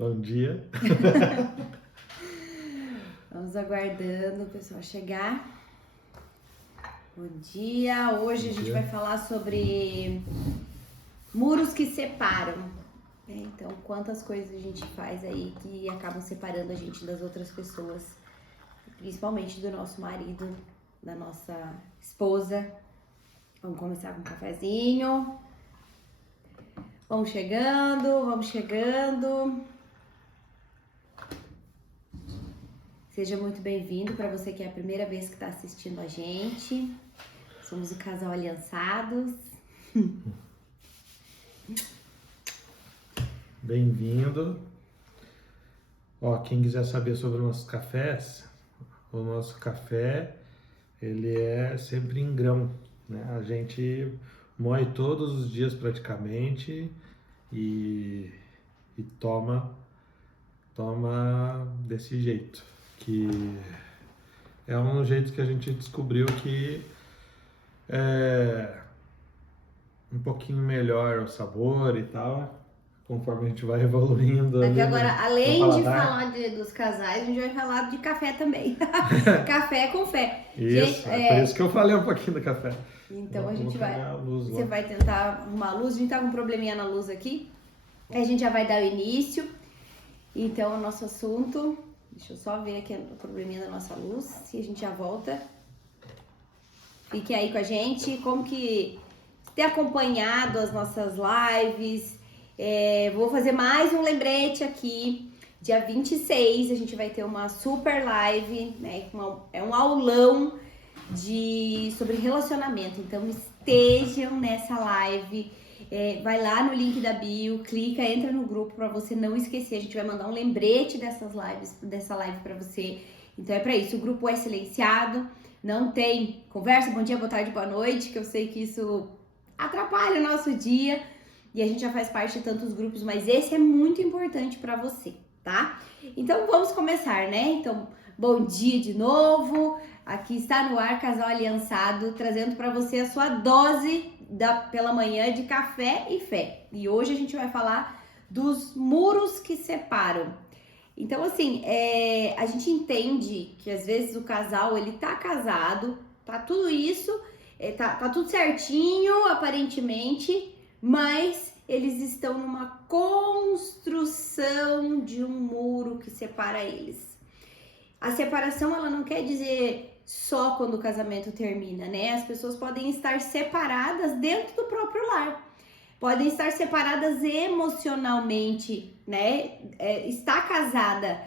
Bom dia. Vamos aguardando o pessoal chegar. Bom dia. Hoje a gente vai falar sobre muros que separam. Então, quantas coisas a gente faz aí que acabam separando a gente das outras pessoas, principalmente do nosso marido, da nossa esposa. Vamos começar com um cafezinho. Vamos chegando. Seja muito bem-vindo para você que é a primeira vez que está assistindo a gente. Somos o casal Aliançados. Bem-vindo. Ó, quem quiser saber sobre os nossos cafés, o nosso café, ele é sempre em grão, né? A gente moe todos os dias praticamente e toma desse jeito, que é um jeito que a gente descobriu que é um pouquinho melhor o sabor e tal, conforme a gente vai evoluindo. Daqui agora, além de paladar. falar dos casais, a gente vai falar de café também. Café com fé. Isso, Gente, por isso que eu falei um pouquinho do café. Então a Vou gente vai. pegar a luz lá. Você vai tentar arrumar a luz. A gente tá com um probleminha na luz aqui. Aí a gente já vai dar o início. Então, o nosso assunto. Deixa eu só ver aqui o probleminha da nossa luz. E a gente já volta. Fiquem aí com a gente. Como que ter acompanhado as nossas lives. Vou fazer mais um lembrete aqui. Dia 26 a gente vai ter uma super live, né? É um aulão sobre relacionamento. Então estejam nessa live. Vai lá no link da bio, clica, entra no grupo para você não esquecer. A gente vai mandar um lembrete dessa live para você. Então é para isso. O grupo é silenciado, não tem conversa, bom dia, boa tarde, boa noite, que eu sei que isso atrapalha o nosso dia. E a gente já faz parte de tantos grupos, mas esse é muito importante para você, tá? Então vamos começar, né? Então, bom dia de novo. Aqui está no ar Casal Aliançado, trazendo para você a sua dose pela manhã de café e fé. E hoje a gente vai falar dos muros que separam. Então, assim, a gente entende que às vezes o casal, ele tá casado, tá tudo isso, tá tudo certinho, aparentemente, mas eles estão numa construção de um muro que separa eles. A separação, ela não quer dizer só quando o casamento termina, né? As pessoas podem estar separadas dentro do próprio lar. Podem estar separadas emocionalmente, né? Está casada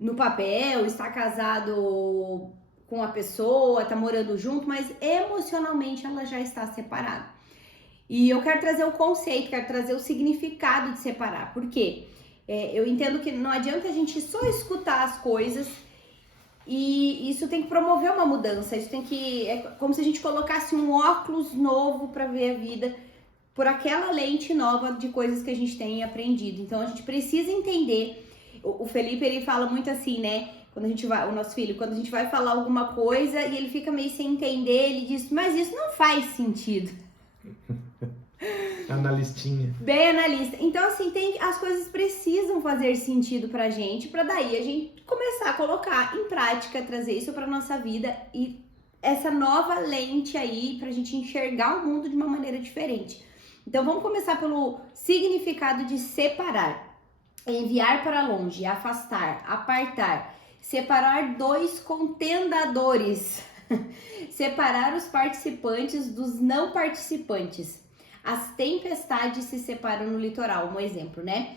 no papel, está casado com a pessoa, está morando junto, mas emocionalmente ela já está separada. E eu quero trazer o conceito, quero trazer o significado de separar. Por quê? Eu entendo que não adianta a gente só escutar as coisas e isso tem que promover uma mudança. Isso tem que... É como se a gente colocasse um óculos novo para ver a vida por aquela lente nova de coisas que a gente tem aprendido. Então a gente precisa entender. O Felipe, ele fala muito assim, né? Quando a gente vai, o nosso filho, quando a gente vai falar alguma coisa e ele fica meio sem entender, ele diz, mas isso não faz sentido. Analistinha. Bem analista. Então, assim, as coisas precisam fazer sentido pra gente daí a gente começar a colocar em prática, trazer isso pra nossa vida e essa nova lente aí pra gente enxergar o mundo de uma maneira diferente. Então, vamos começar pelo significado de separar. Enviar para longe, afastar, apartar, separar dois contendadores, separar os participantes dos não participantes. As tempestades se separam no litoral, um exemplo, né?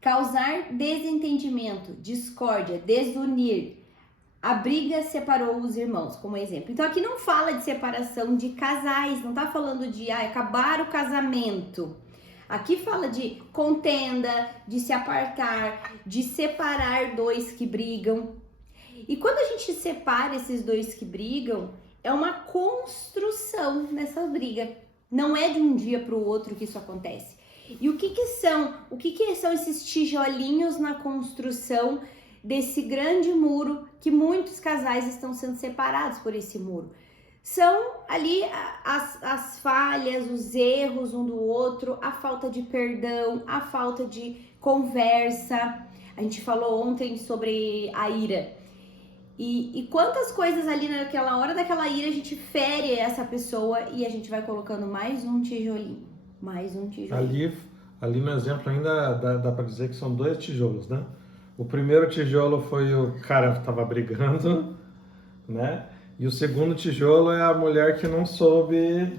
Causar desentendimento, discórdia, desunir. A briga separou os irmãos, como exemplo. Então aqui não fala de separação de casais, não tá falando de acabar o casamento. Aqui fala de contenda, de se apartar, de separar dois que brigam. E quando a gente separa esses dois que brigam, é uma construção nessa briga. Não é de um dia para o outro que isso acontece. E o que são esses tijolinhos na construção desse grande muro que muitos casais estão sendo separados por esse muro? são ali as falhas, os erros um do outro, a falta de perdão, a falta de conversa. A gente falou ontem sobre a ira. E quantas coisas ali naquela hora daquela ira a gente fere essa pessoa e a gente vai colocando mais um tijolinho, mais um tijolinho. Ali no exemplo ainda dá para dizer que são 2 tijolos, né? O primeiro tijolo foi o cara que estava brigando, né? E o segundo tijolo é a mulher que não soube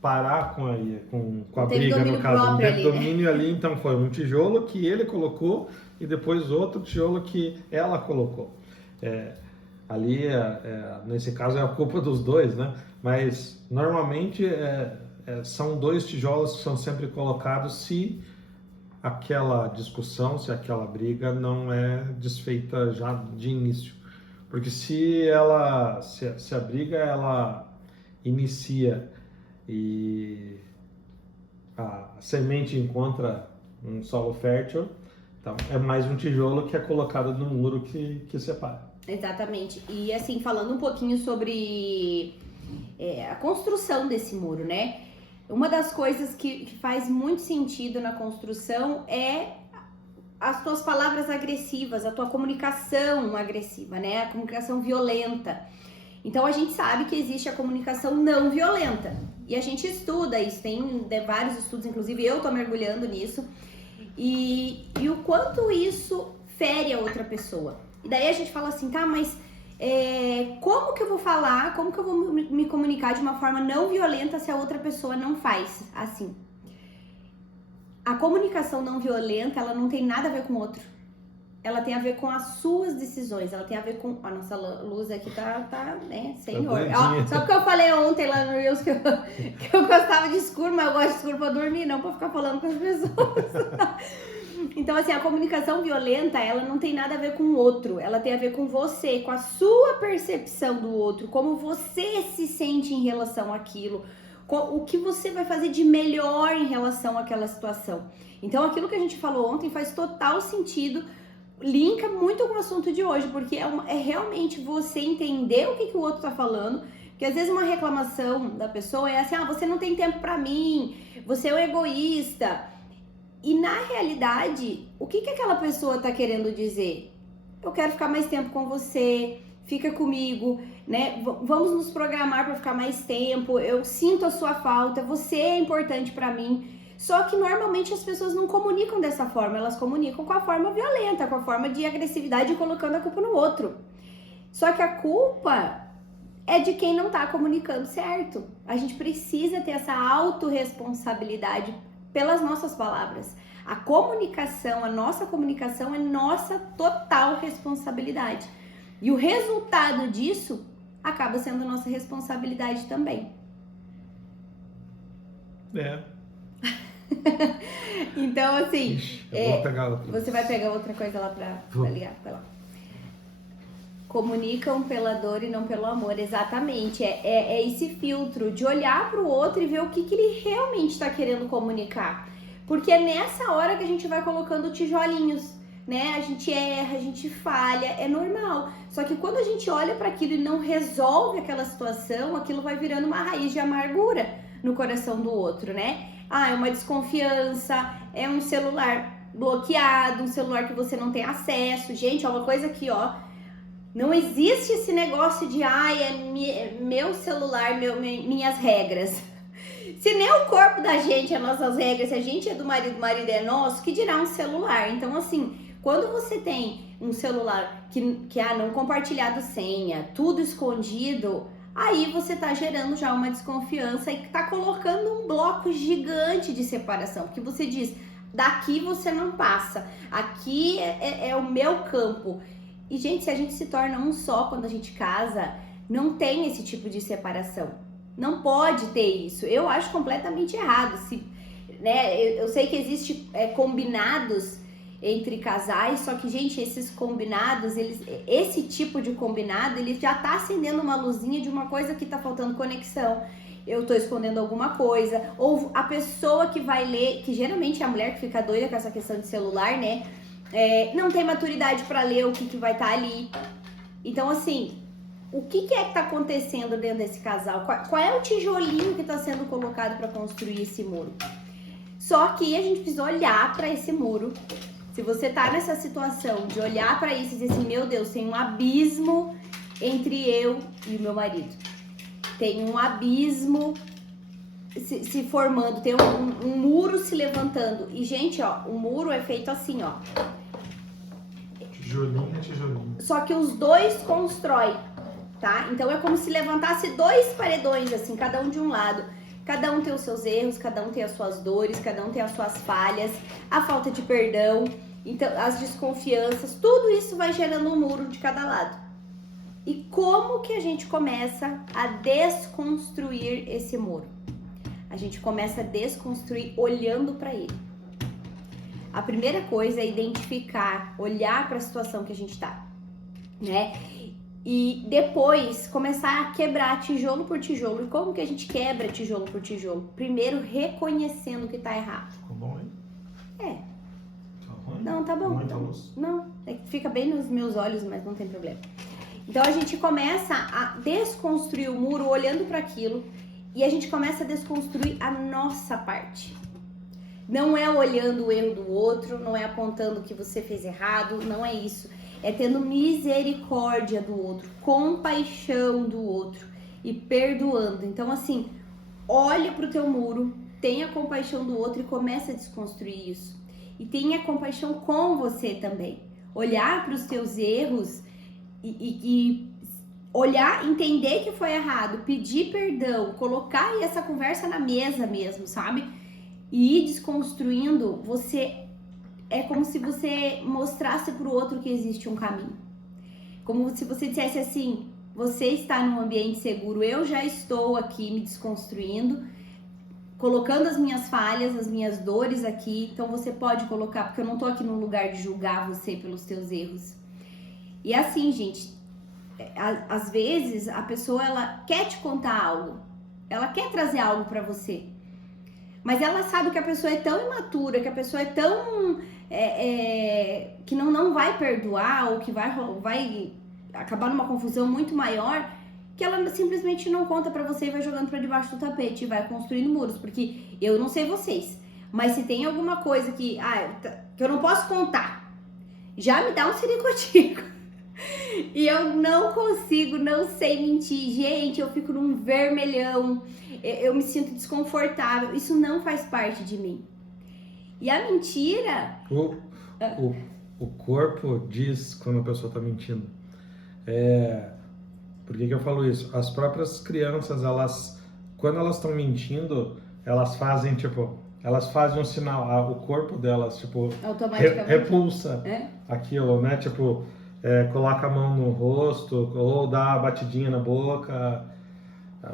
parar com a briga, no caso. Não teve domínio ali, então foi um tijolo que ele colocou e depois outro tijolo que ela colocou. Nesse caso é a culpa dos dois, né? Mas normalmente são 2 tijolos que são sempre colocados se aquela discussão, se aquela briga não é desfeita já de início. Porque se a briga ela inicia e a semente encontra um solo fértil, então é mais um tijolo que é colocado no muro que separa. Exatamente. E assim, falando um pouquinho sobre a construção desse muro, né? Uma das coisas que faz muito sentido na construção é as tuas palavras agressivas, a tua comunicação agressiva, né? A comunicação violenta. Então a gente sabe que existe a comunicação não violenta. E a gente estuda isso, tem vários estudos, inclusive eu tô mergulhando nisso. E o quanto isso fere a outra pessoa. E daí a gente fala assim, tá, mas como que eu vou falar, como que eu vou me comunicar de uma forma não violenta se a outra pessoa não faz assim? A comunicação não violenta, ela não tem nada a ver com o outro. Ela tem a ver com as suas decisões, ela tem a ver com... A nossa luz aqui tá né, senhor. Só porque eu falei ontem lá no Reels que eu gostava de escuro, mas eu gosto de escuro pra dormir, não pra ficar falando com as pessoas. Então, assim, a comunicação violenta, ela não tem nada a ver com o outro, ela tem a ver com você, com a sua percepção do outro, como você se sente em relação àquilo, o que você vai fazer de melhor em relação àquela situação. Então, aquilo que a gente falou ontem faz total sentido, linka muito com o assunto de hoje, porque é realmente você entender o que o outro tá falando, porque às vezes uma reclamação da pessoa é assim, você não tem tempo pra mim, você é um egoísta. E na realidade, o que aquela pessoa tá querendo dizer? Eu quero ficar mais tempo com você, fica comigo, né? Vamos nos programar para ficar mais tempo, eu sinto a sua falta, você é importante para mim. Só que normalmente as pessoas não comunicam dessa forma, elas comunicam com a forma violenta, com a forma de agressividade, colocando a culpa no outro. Só que a culpa é de quem não tá comunicando certo. A gente precisa ter essa autorresponsabilidade pelas nossas palavras. A comunicação, a nossa comunicação é nossa total responsabilidade. E o resultado disso acaba sendo nossa responsabilidade também. Então, assim... Ixi, eu vou pegar outra. Você vai pegar outra coisa lá pra ligar? Vai lá. Comunicam pela dor e não pelo amor, exatamente. É esse filtro de olhar para o outro e ver o que ele realmente está querendo comunicar. Porque é nessa hora que a gente vai colocando tijolinhos, né? A gente erra, a gente falha, é normal. Só que quando a gente olha para aquilo e não resolve aquela situação, aquilo vai virando uma raiz de amargura no coração do outro, né? É uma desconfiança, é um celular bloqueado, um celular que você não tem acesso. Gente, uma coisa aqui, não existe esse negócio de meu celular, minhas regras. Se nem o corpo da gente é nossas regras, se a gente é do marido, o marido é nosso, que dirá um celular? Então, assim, quando você tem um celular que não compartilhado senha, tudo escondido, aí você tá gerando já uma desconfiança e tá colocando um bloco gigante de separação, porque você diz, daqui você não passa, aqui é o meu campo. E, gente, se a gente se torna um só quando a gente casa, não tem esse tipo de separação. Não pode ter isso. Eu acho completamente errado. Eu sei que existe combinados entre casais, só que, gente, esses combinados, esse tipo de combinado, ele já tá acendendo uma luzinha de uma coisa que tá faltando conexão. Eu tô escondendo alguma coisa. Ou a pessoa que vai ler, que geralmente é a mulher que fica doida com essa questão de celular, né? Não tem maturidade para ler o que vai estar ali. Então, assim, o que é que tá acontecendo dentro desse casal? Qual é o tijolinho que está sendo colocado para construir esse muro? Só que a gente precisa olhar para esse muro. Se você tá nessa situação de olhar para isso e dizer assim, meu Deus, tem um abismo entre eu e o meu marido. Tem um abismo se formando, tem um muro se levantando. E, gente, ó, o muro é feito assim, ó. Tijolinho é tijolinho. Só que os dois constroem, tá? Então é como se levantasse dois paredões, assim, cada um de um lado. Cada um tem os seus erros, cada um tem as suas dores, cada um tem as suas falhas, a falta de perdão, então as desconfianças, tudo isso vai gerando um muro de cada lado. E como que a gente começa a desconstruir esse muro? A gente começa a desconstruir olhando para ele. A primeira coisa é identificar, olhar para a situação que a gente tá, né? E depois começar a quebrar tijolo por tijolo. E como que a gente quebra tijolo por tijolo? Primeiro reconhecendo que tá errado. Ficou bom, hein? É. Tá ruim? Não, tá bom. Muita Então, luz. não, é que fica bem nos meus olhos, mas não tem problema. Então a gente começa a desconstruir o muro olhando para aquilo e a gente começa a desconstruir a nossa parte. Não é olhando o erro do outro, não é apontando o que você fez errado, não é isso. É tendo misericórdia do outro, compaixão do outro e perdoando. Então, assim, olha pro teu muro, tenha compaixão do outro e comece a desconstruir isso. E tenha compaixão com você também. Olhar para os teus erros e olhar, entender que foi errado, pedir perdão, colocar aí essa conversa na mesa mesmo, sabe? E ir desconstruindo, é como se você mostrasse pro outro que existe um caminho. Como se você dissesse assim, você está num ambiente seguro, eu já estou aqui me desconstruindo, colocando as minhas falhas, as minhas dores aqui, então você pode colocar, porque eu não tô aqui no lugar de julgar você pelos teus erros. E assim, gente, às vezes a pessoa, ela quer te contar algo, ela quer trazer algo pra você, mas ela sabe que a pessoa é tão imatura, que a pessoa é tão... que não vai perdoar ou que vai acabar numa confusão muito maior, que ela simplesmente não conta pra você e vai jogando pra debaixo do tapete e vai construindo muros, porque eu não sei vocês, mas se tem alguma coisa que eu não posso contar, já me dá um siricotico. E eu não consigo, não sei mentir. Gente, eu fico num vermelhão, eu me sinto desconfortável. Isso não faz parte de mim. E a mentira... O corpo diz quando a pessoa tá mentindo. Por que eu falo isso? As próprias crianças, quando elas estão mentindo, elas fazem um sinal, o corpo delas, automaticamente repulsa aquilo, né? Coloca a mão no rosto ou dá uma batidinha na boca.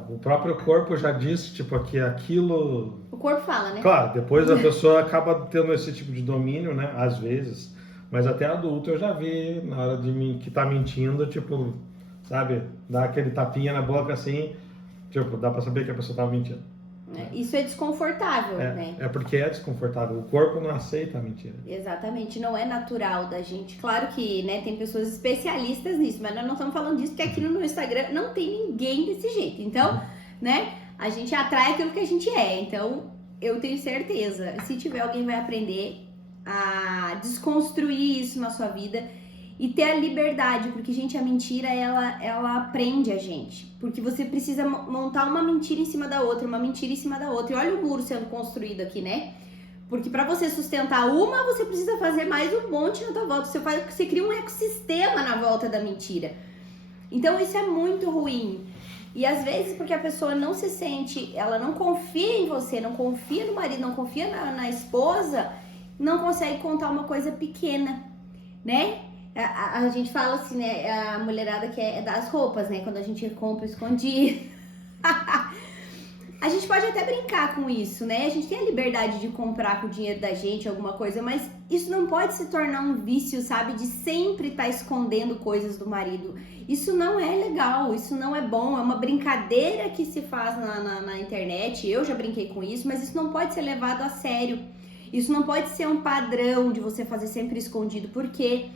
O próprio corpo já diz, que aquilo... O corpo fala, né? Claro, depois a pessoa acaba tendo esse tipo de domínio, né? Às vezes. Mas até adulto eu já vi, na hora que tá mentindo, sabe? Dá aquele tapinha na boca assim, dá pra saber que a pessoa tá mentindo. Isso é desconfortável, né? É porque é desconfortável. O corpo não aceita a mentira. Exatamente, não é natural da gente. Claro que, né, tem pessoas especialistas nisso, mas nós não estamos falando disso porque aqui no meu Instagram não tem ninguém desse jeito. Então, né, a gente atrai aquilo que a gente é. Então, eu tenho certeza, se tiver alguém vai aprender a desconstruir isso na sua vida e ter a liberdade, porque, gente, a mentira, ela prende a gente. Porque você precisa montar uma mentira em cima da outra, uma mentira em cima da outra. E olha o muro sendo construído aqui, né? Porque para você sustentar uma, você precisa fazer mais um monte na tua volta. Você cria um ecossistema na volta da mentira. Então, isso é muito ruim. E às vezes, porque a pessoa não se sente, ela não confia em você, não confia no marido, não confia na esposa, não consegue contar uma coisa pequena, né? A gente fala assim, né? A mulherada que é das roupas, né? Quando a gente compra escondido. A gente pode até brincar com isso, né? A gente tem a liberdade de comprar com o dinheiro da gente alguma coisa, mas isso não pode se tornar um vício, sabe? De sempre estar escondendo coisas do marido. Isso não é legal, isso não é bom. É uma brincadeira que se faz na internet. Eu já brinquei com isso, mas isso não pode ser levado a sério. Isso não pode ser um padrão de você fazer sempre escondido, porque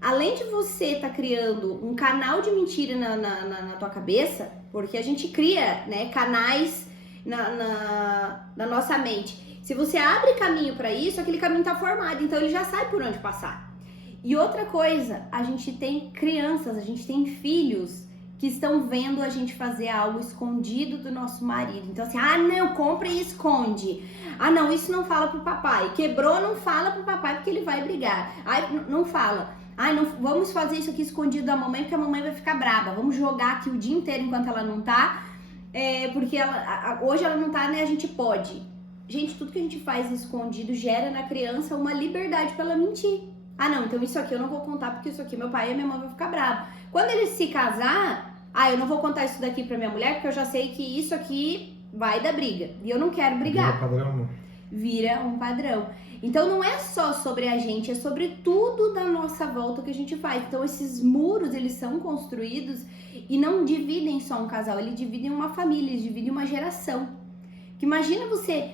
além de você estar criando um canal de mentira na tua cabeça, porque a gente cria, né, canais na nossa mente. Se você abre caminho para isso, aquele caminho tá formado, então ele já sabe por onde passar. E outra coisa, a gente tem crianças, a gente tem filhos que estão vendo a gente fazer algo escondido do nosso marido. Então assim, não, compra e esconde. Não, isso não fala pro papai. Quebrou, não fala pro papai porque ele vai brigar. Não fala. Não, vamos fazer isso aqui escondido da mamãe porque a mamãe vai ficar brava. Vamos jogar aqui o dia inteiro enquanto ela não tá, porque hoje ela não tá, né? A gente pode. Gente, tudo que a gente faz escondido gera na criança uma liberdade pra ela mentir. Não, então isso aqui eu não vou contar porque isso aqui meu pai e minha mãe vão ficar bravos. Quando ele se casar, eu não vou contar isso daqui pra minha mulher porque eu já sei que isso aqui vai dar briga. E eu não quero brigar. Vira padrão. Vira um padrão. Então não é só sobre a gente, é sobre tudo da nossa volta que a gente faz. Então esses muros, eles são construídos e não dividem só um casal, eles dividem uma família, eles dividem uma geração. Que imagina você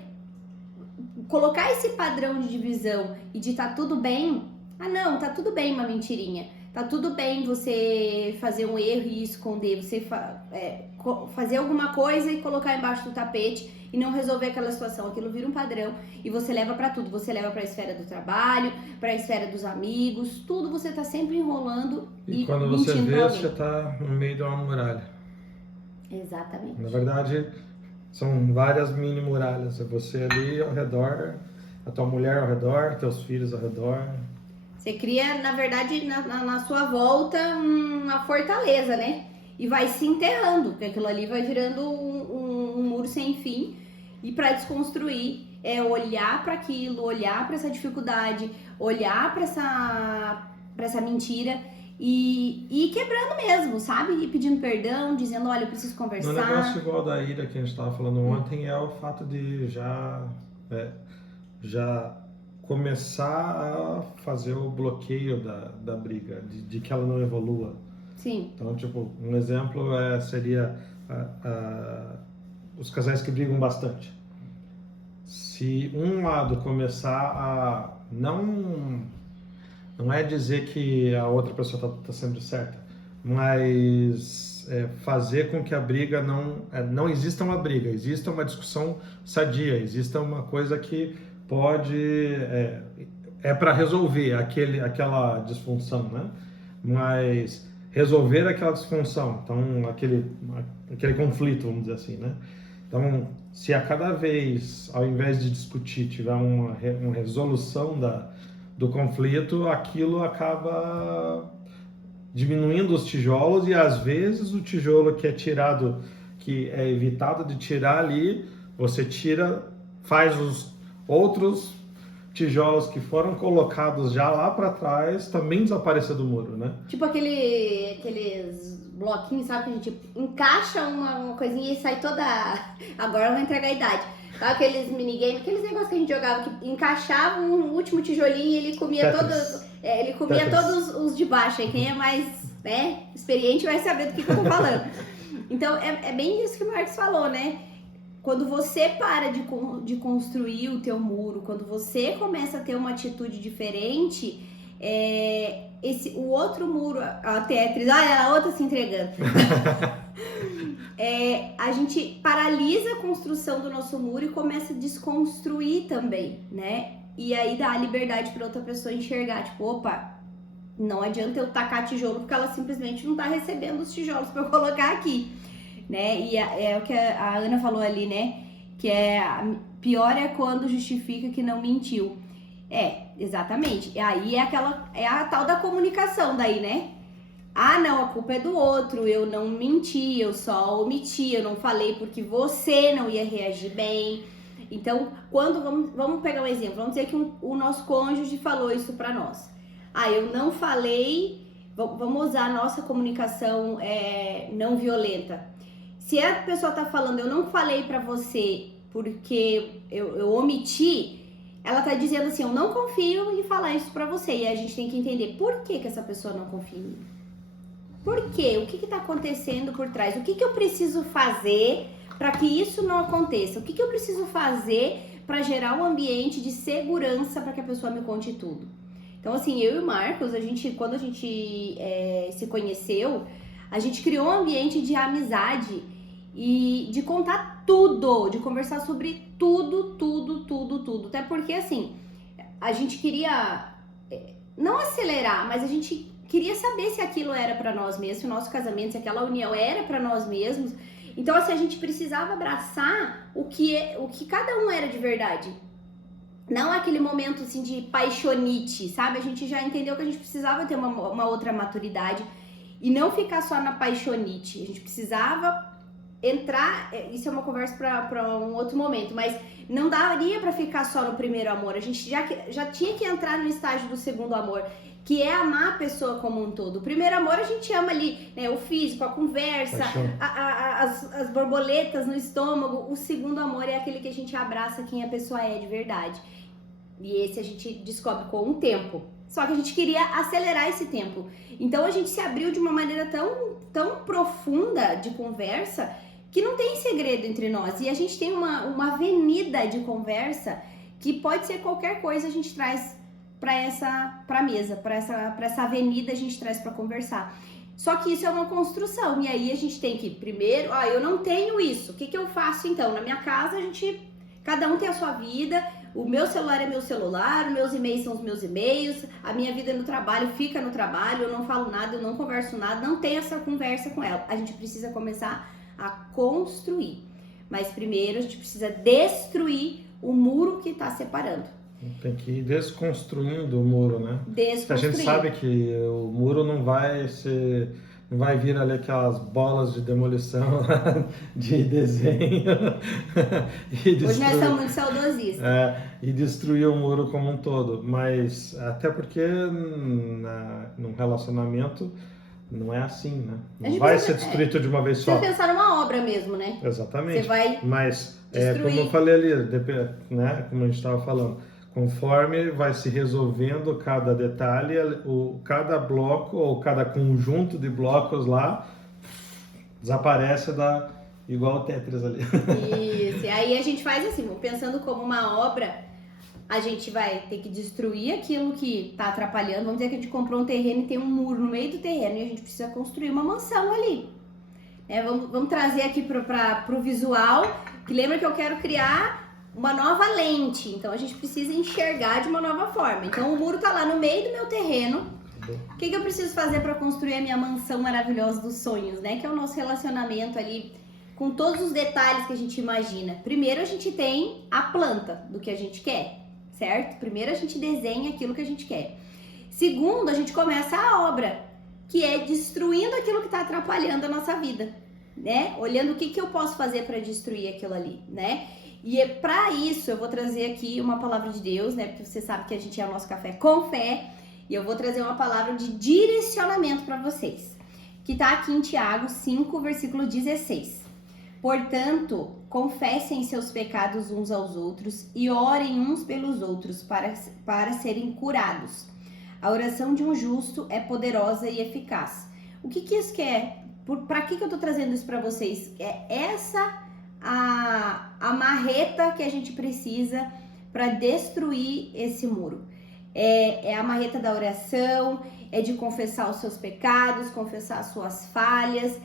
colocar esse padrão de divisão e de tá tudo bem. Não, tá tudo bem uma mentirinha. Tá tudo bem você fazer um erro e esconder, você fazer alguma coisa e colocar embaixo do tapete e não resolver aquela situação. Aquilo vira um padrão e você leva pra tudo. Você leva pra esfera do trabalho, pra esfera dos amigos, tudo você tá sempre enrolando e quando você vê, você tá no meio de uma muralha. Exatamente. Na verdade, são várias mini muralhas. É você ali ao redor, a tua mulher ao redor, teus filhos ao redor. Você cria, na verdade, na sua volta, uma fortaleza, né? E vai se enterrando, porque aquilo ali vai virando um muro sem fim. E para desconstruir, é olhar para aquilo, olhar para essa dificuldade, olhar para essa mentira e ir quebrando mesmo, sabe? E pedindo perdão, dizendo, olha, eu preciso conversar. Um negócio igual da ira que a gente estava falando ontem é o fato de já começar a fazer o bloqueio da briga, de que ela não evolua. Sim. Então, tipo, um exemplo seria os casais que brigam bastante. Se um lado começar a não é dizer que a outra pessoa tá sempre certa, mas fazer com que a briga não exista uma briga, exista uma discussão sadia, exista uma coisa que pode para resolver aquela disfunção, né? Mas resolver aquela disfunção, então aquele conflito, vamos dizer assim, né? Então, se a cada vez, ao invés de discutir, tiver uma resolução do conflito, aquilo acaba diminuindo os tijolos e às vezes o tijolo que é evitado de tirar ali, você faz os outros tijolos que foram colocados já lá para trás também desaparecer do muro, né? Tipo aqueles bloquinhos, sabe? Que a gente encaixa uma coisinha e sai toda... Agora eu vou entregar a idade. Sabe aqueles minigames, aqueles negócios que a gente jogava que encaixava um último tijolinho e ele comia todos os de baixo. Aí quem é mais, né, experiente vai saber do que eu tô falando. Então é bem isso que o Marcos falou, né? Quando você para de construir o teu muro, quando você começa a ter uma atitude diferente, o outro muro, a Tetris, olha a outra se entregando. A gente paralisa a construção do nosso muro e começa a desconstruir também, né? E aí dá a liberdade para outra pessoa enxergar, tipo, opa, não adianta eu tacar tijolo porque ela simplesmente não tá recebendo os tijolos para eu colocar aqui. Né? E é o que a Ana falou ali, né? Que pior é quando justifica que não mentiu. Exatamente. Aí é a tal da comunicação daí, né? Não, a culpa é do outro, eu não menti, eu só omiti, eu não falei porque você não ia reagir bem. Então, vamos pegar um exemplo, vamos dizer que o nosso cônjuge falou isso pra nós. Eu não falei, vamos usar a nossa comunicação não violenta. Se a pessoa tá falando, eu não falei pra você porque eu omiti, ela tá dizendo assim, eu não confio em falar isso pra você. E a gente tem que entender por que essa pessoa não confia em mim. Por quê? O que tá acontecendo por trás? O que eu preciso fazer pra que isso não aconteça? O que eu preciso fazer pra gerar um ambiente de segurança pra que a pessoa me conte tudo? Então, assim, eu e o Marcos, quando a gente se conheceu, a gente criou um ambiente de amizade e de contar tudo, de conversar sobre tudo. Até porque, assim, a gente queria não acelerar, mas a gente queria saber se aquilo era pra nós mesmos, se o nosso casamento, se aquela união era pra nós mesmos. Então, assim, a gente precisava abraçar o que cada um era de verdade. Não aquele momento, assim, de paixonite, sabe? A gente já entendeu que a gente precisava ter uma outra maturidade e não ficar só na paixonite. A gente precisava entrar, isso é uma conversa para um outro momento, mas não daria para ficar só no primeiro amor. A gente já tinha que entrar no estágio do segundo amor, que é amar a pessoa como um todo. O primeiro amor a gente ama ali, né, o físico, a conversa, as borboletas no estômago. O segundo amor é aquele que a gente abraça quem a pessoa é de verdade. E esse a gente descobre com o tempo. Só que a gente queria acelerar esse tempo. Então a gente se abriu de uma maneira tão profunda de conversa que não tem segredo entre nós. E a gente tem uma avenida de conversa que pode ser qualquer coisa, a gente traz pra mesa, pra essa avenida a gente traz pra conversar. Só que isso é uma construção. E aí a gente tem que, primeiro, eu não tenho isso. O que eu faço então? Na minha casa, cada um tem a sua vida. O meu celular é meu celular, os meus e-mails são os meus e-mails, a minha vida no trabalho fica no trabalho, eu não falo nada, eu não converso nada, não tenho essa conversa com ela. A gente precisa começar a construir. Mas primeiro a gente precisa destruir o muro que está separando. Tem que ir desconstruindo o muro, né? A gente sabe que o muro não vai vir ali aquelas bolas de demolição de desenho hoje nós estamos muito saudosistas. E destruir o muro como um todo, mas até porque num relacionamento não é assim, né? Não vai ser destruído de uma vez só. Você pensar numa obra mesmo, né? Exatamente. Você vai mas destruir. Como eu falei ali, né? Como a gente estava falando, conforme vai se resolvendo cada detalhe, cada bloco ou cada conjunto de blocos lá desaparece igual o Tetris ali. Isso, e aí a gente faz assim, pensando como uma obra, a gente vai ter que destruir aquilo que está atrapalhando. Vamos dizer que a gente comprou um terreno e tem um muro no meio do terreno e a gente precisa construir uma mansão ali. Vamos trazer aqui para o visual, que lembra que eu quero criar uma nova lente, então a gente precisa enxergar de uma nova forma. Então o muro tá lá no meio do meu terreno. O que eu preciso fazer para construir a minha mansão maravilhosa dos sonhos, né? Que é o nosso relacionamento ali, com todos os detalhes que a gente imagina. Primeiro a gente tem a planta do que a gente quer, certo? Primeiro a gente desenha aquilo que a gente quer. Segundo, a gente começa a obra, que é destruindo aquilo que está atrapalhando a nossa vida, né? Olhando o que eu posso fazer para destruir aquilo ali, né? E para isso eu vou trazer aqui uma palavra de Deus, né? Porque você sabe que a gente é o nosso café com fé. E eu vou trazer uma palavra de direcionamento para vocês, que está aqui em Tiago 5, versículo 16. Portanto, confessem seus pecados uns aos outros e orem uns pelos outros para serem curados. A oração de um justo é poderosa e eficaz. O que isso quer? Para que eu tô trazendo isso para vocês? É essa a marreta que a gente precisa para destruir esse muro. É a marreta da oração, é de confessar os seus pecados, confessar as suas falhas.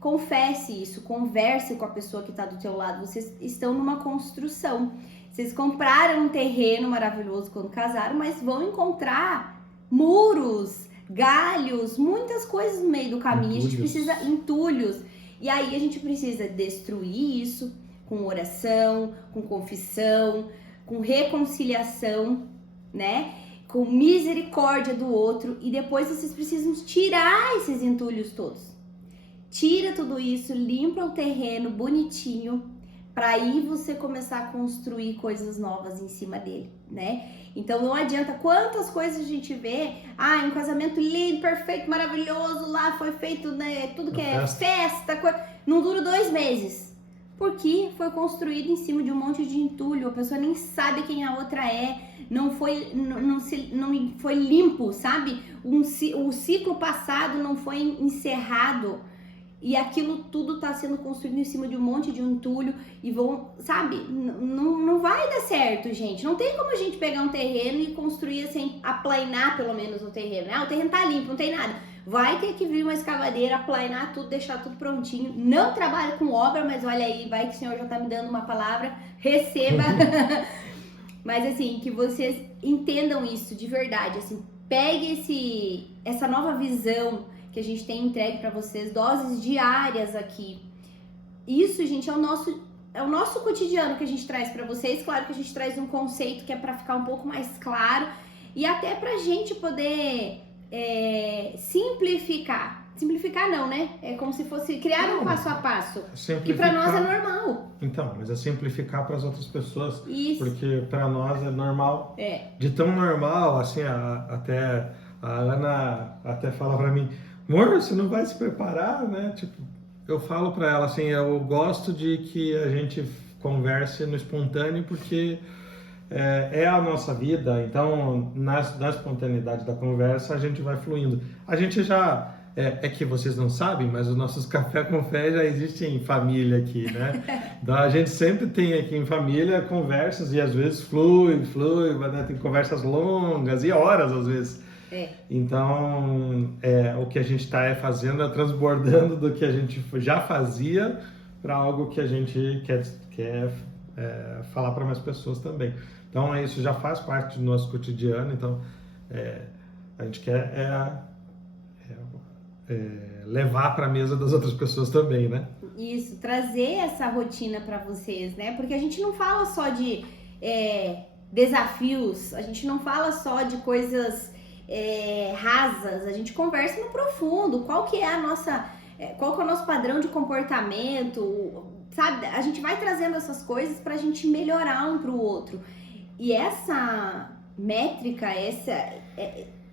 Confesse isso, converse com a pessoa que está do teu lado. Vocês estão numa construção. Vocês compraram um terreno maravilhoso quando casaram, mas vão encontrar muros, galhos, muitas coisas no meio do caminho. A gente precisa, entulhos. E aí a gente precisa destruir isso com oração, com confissão, com reconciliação, né? Com misericórdia do outro. E depois vocês precisam tirar esses entulhos todos. Tira tudo isso, limpa o terreno bonitinho, para aí você começar a construir coisas novas em cima dele, né? Então não adianta, quantas coisas a gente vê, um casamento lindo, perfeito, maravilhoso, lá foi feito, né, tudo que é festa, não dura 2 meses, porque foi construído em cima de um monte de entulho, a pessoa nem sabe quem a outra é, não foi limpo, sabe? O ciclo passado não foi encerrado. e aquilo tudo tá sendo construído em cima de um monte de entulho e vão, sabe? Não vai dar certo, gente. Não tem como a gente pegar um terreno e construir assim, aplainar pelo menos o terreno, né? O terreno tá limpo, não tem nada. Vai ter que vir uma escavadeira, aplainar tudo, deixar tudo prontinho. Não trabalho com obra, mas olha aí, vai que o Senhor já tá me dando uma palavra, receba. Mas assim, que vocês entendam isso de verdade, assim, pegue essa nova visão que a gente tem entregue para vocês, doses diárias aqui. Isso, gente, é o nosso cotidiano que a gente traz para vocês. Claro que a gente traz um conceito que é para ficar um pouco mais claro e até pra gente poder simplificar. Simplificar não, né? É como se fosse criar um passo a passo. Que para nós é normal. Então, mas é simplificar para as outras pessoas. Isso. Porque para nós é normal. De tão normal, assim, até a Ana até fala para mim, amor, você não vai se preparar, né? Tipo, eu falo para ela assim, eu gosto de que a gente converse no espontâneo porque é a nossa vida. Então, na espontaneidade da conversa, a gente vai fluindo. A gente já... É que vocês não sabem, mas os nossos Café com Fé já existem em família aqui, né? Então a gente sempre tem aqui em família conversas e às vezes flui, né? Tem conversas longas e horas às vezes. Então o que a gente está fazendo é transbordando do que a gente já fazia para algo que a gente quer falar para mais pessoas também. Então isso já faz parte do nosso cotidiano, então a gente quer levar para a mesa das outras pessoas também, né? Isso, trazer essa rotina para vocês, né? Porque a gente não fala só de desafios, a gente não fala só de coisas rasas, a gente conversa no profundo. Qual que é o nosso padrão de comportamento, sabe? A gente vai trazendo essas coisas para a gente melhorar um para o outro. E essa métrica,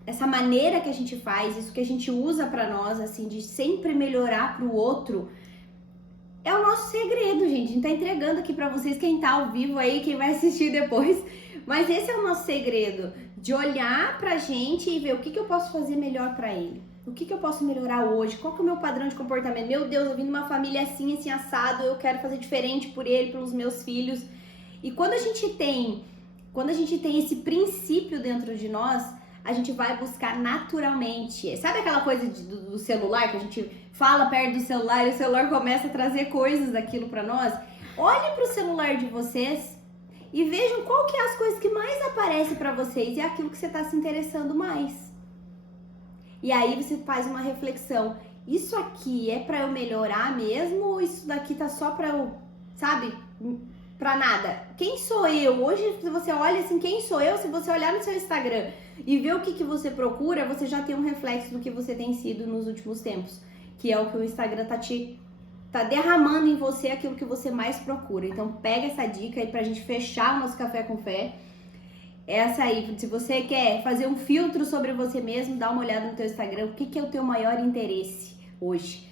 essa maneira que a gente faz, isso que a gente usa pra nós, assim, de sempre melhorar pro outro, é o nosso segredo, gente. A gente tá entregando aqui pra vocês, quem tá ao vivo aí, quem vai assistir depois. Mas esse é o nosso segredo, de olhar pra gente e ver o que eu posso fazer melhor pra ele. O que eu posso melhorar hoje? Qual que é o meu padrão de comportamento? Meu Deus, eu vim de uma família assim, assim, assado, eu quero fazer diferente por ele, pelos meus filhos. E quando a gente tem esse princípio dentro de nós, a gente vai buscar naturalmente. Sabe aquela coisa do celular, que a gente fala perto do celular e o celular começa a trazer coisas daquilo pra nós? Olhem pro celular de vocês e vejam qual que é as coisas que mais aparecem pra vocês e é aquilo que você tá se interessando mais. E aí você faz uma reflexão. Isso aqui é pra eu melhorar mesmo ou isso daqui tá só pra eu, sabe, pra nada? Quem sou eu? Hoje, se você olha assim, quem sou eu? Se você olhar no seu Instagram e ver o que você procura, você já tem um reflexo do que você tem sido nos últimos tempos, que é o que o Instagram tá derramando em você aquilo que você mais procura. Então pega essa dica aí pra gente fechar o nosso Café com Fé. Essa aí, se você quer fazer um filtro sobre você mesmo, dá uma olhada no teu Instagram, o que é o teu maior interesse hoje.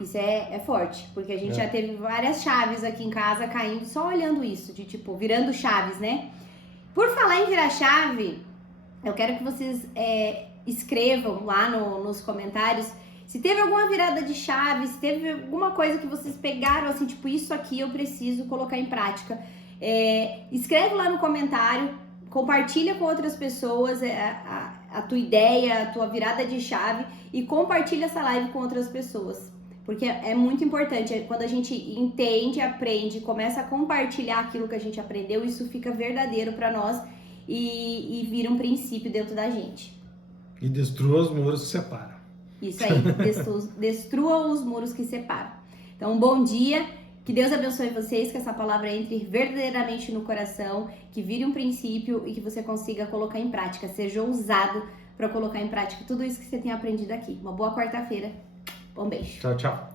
Isso é forte, porque a gente já teve várias chaves aqui em casa caindo só olhando isso, de tipo, virando chaves, né? Por falar em virar chave, eu quero que vocês escrevam lá nos comentários se teve alguma virada de chave, se teve alguma coisa que vocês pegaram, assim, tipo, isso aqui eu preciso colocar em prática. Escreve lá no comentário, compartilha com outras pessoas a tua ideia, a tua virada de chave e compartilha essa live com outras pessoas. Porque é muito importante, quando a gente entende, aprende, começa a compartilhar aquilo que a gente aprendeu, isso fica verdadeiro para nós e vira um princípio dentro da gente. E destrua os muros que separam. Isso aí, destrua os muros que separam. Então, bom dia, que Deus abençoe vocês, que essa palavra entre verdadeiramente no coração, que vire um princípio e que você consiga colocar em prática, seja ousado para colocar em prática tudo isso que você tem aprendido aqui. Uma boa quarta-feira. Bom beijo. Tchau, tchau.